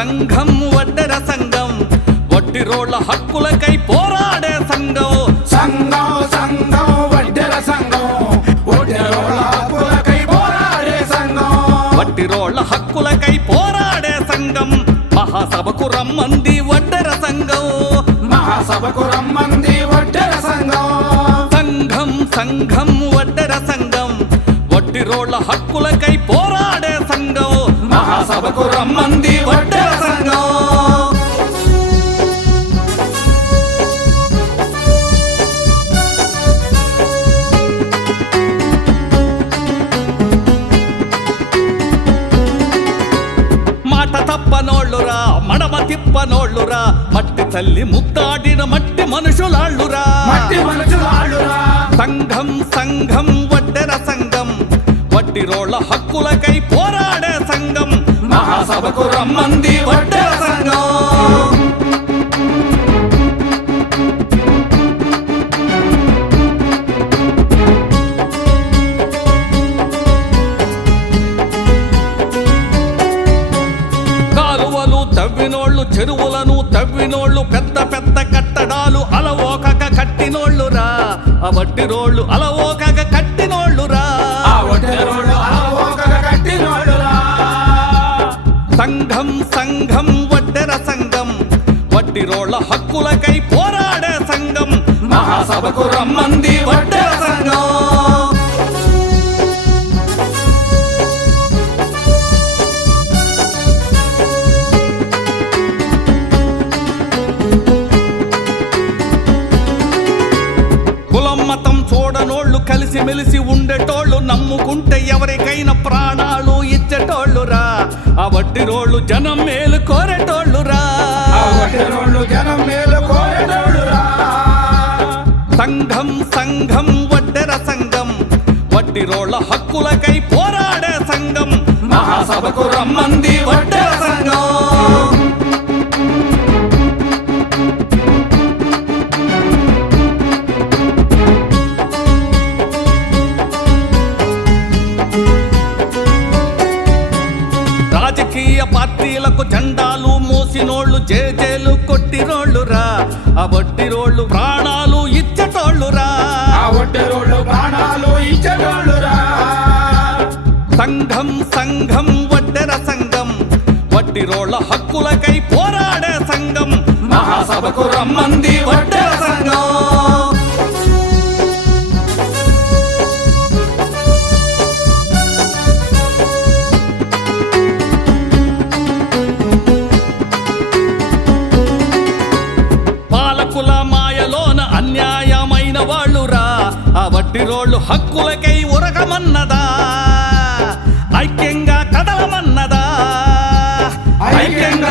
సంఘం వడ్డెర సంఘం వడ్డిరోళ్ళ హక్కులకై పోరాడే సంఘం. సంఘం సంఘం వడ్డెర సంఘం వడ్డిరోళ్ళ హక్కులకై పోరాడే సంఘం. వడ్డిరోళ్ళ హక్కులకై పోరాడే సంఘం మహాసభకు రమ్మంది వడ్డెర సంఘం. మహాసభకు రమ్మంది వడ్డెర సంఘం. సంఘం సంఘం వడ్డెర సంఘం వడ్డిరోళ్ళ హక్కులకై పోరాడే సంఘం మహాసభకు రమ్మంది వడ్డెర సంఘం. మాట తప్పనోళ్ళురా మడమ తిప్పనోళ్ళురా మట్టి తల్లి ముద్దాడిన మట్టి మనుషులాళ్ళురా. మట్టి మనుషులాళ్ళురా. సంఘం సంఘం వడ్డెర సంఘం వడ్డిరోళ్ళ హక్కులకై పోరాడే సంఘం మహాసభకు రమ్మంది వడ్డెర సంఘం. కాలువలు తవ్వినోళ్ళు చెరువులను తవ్వినోళ్ళు పెద్ద పెద్ద కట్టడాలు అలవోకక కట్టినోళ్ళురా. ఆ వడ్డిరోళ్ళు అలవోకక కట్టినోళ్ళురా. ఆ వడ్డెరోళ్ళు అలవోకక కట్టినోళ్ళురా. సంఘం సంఘం వడ్డెర సంఘం వడ్డిరోళ్ళ హక్కులకై పోరాడే సంఘం మహాసభకు రమ్మంది వడ్డెర సంఘం. కులం మతం చూడనోళ్ళు కలిసిమెలిసి ఉండేటోళ్ళు నమ్ముకుంటే ఎవరికైనా ప్రాణాలు ఇచ్చేటోళ్ళురా. ఆ వడ్డిరోళ్ళు జనం మేలు కోరేటోళ్ళురా. ఆ వడ్డెరోళ్ళు జనం మేలు కోరేటోళ్ళురా. సంఘం సంఘం వడ్డెర సంఘం వడ్డిరోళ్ళ హక్కులకై పోరాడే సంఘం మహాసభకు రమ్మంది వడ్డెర సంఘం. రాజకీయ పార్టీలకు జెండాలు మోసినోళ్ళు జేజేలు కొట్టినోళ్ళురా. ఆ వడ్డిరోళ్ళు ప్రాణాలు ఇచ్చేటోళ్ళురా. ఆ వడ్డెరోళ్ళు ప్రాణాలు ఇచ్చేటోళ్ళురా. సంఘం సంఘం వడ్డెర సంఘం వడ్డిరోళ్ళ హక్కులకై పోరాడే సంఘం మహాసభకు రమ్మంది వడ్డెర సంఘం. పాలకుల మాయలోన అన్యాయమైన వాళ్ళురా. ఆ వడ్డిరోళ్ళు హక్కులకై ఉరగమన్నదా ఐక్యంగా కదలమన్నదా. ఐక్యంగా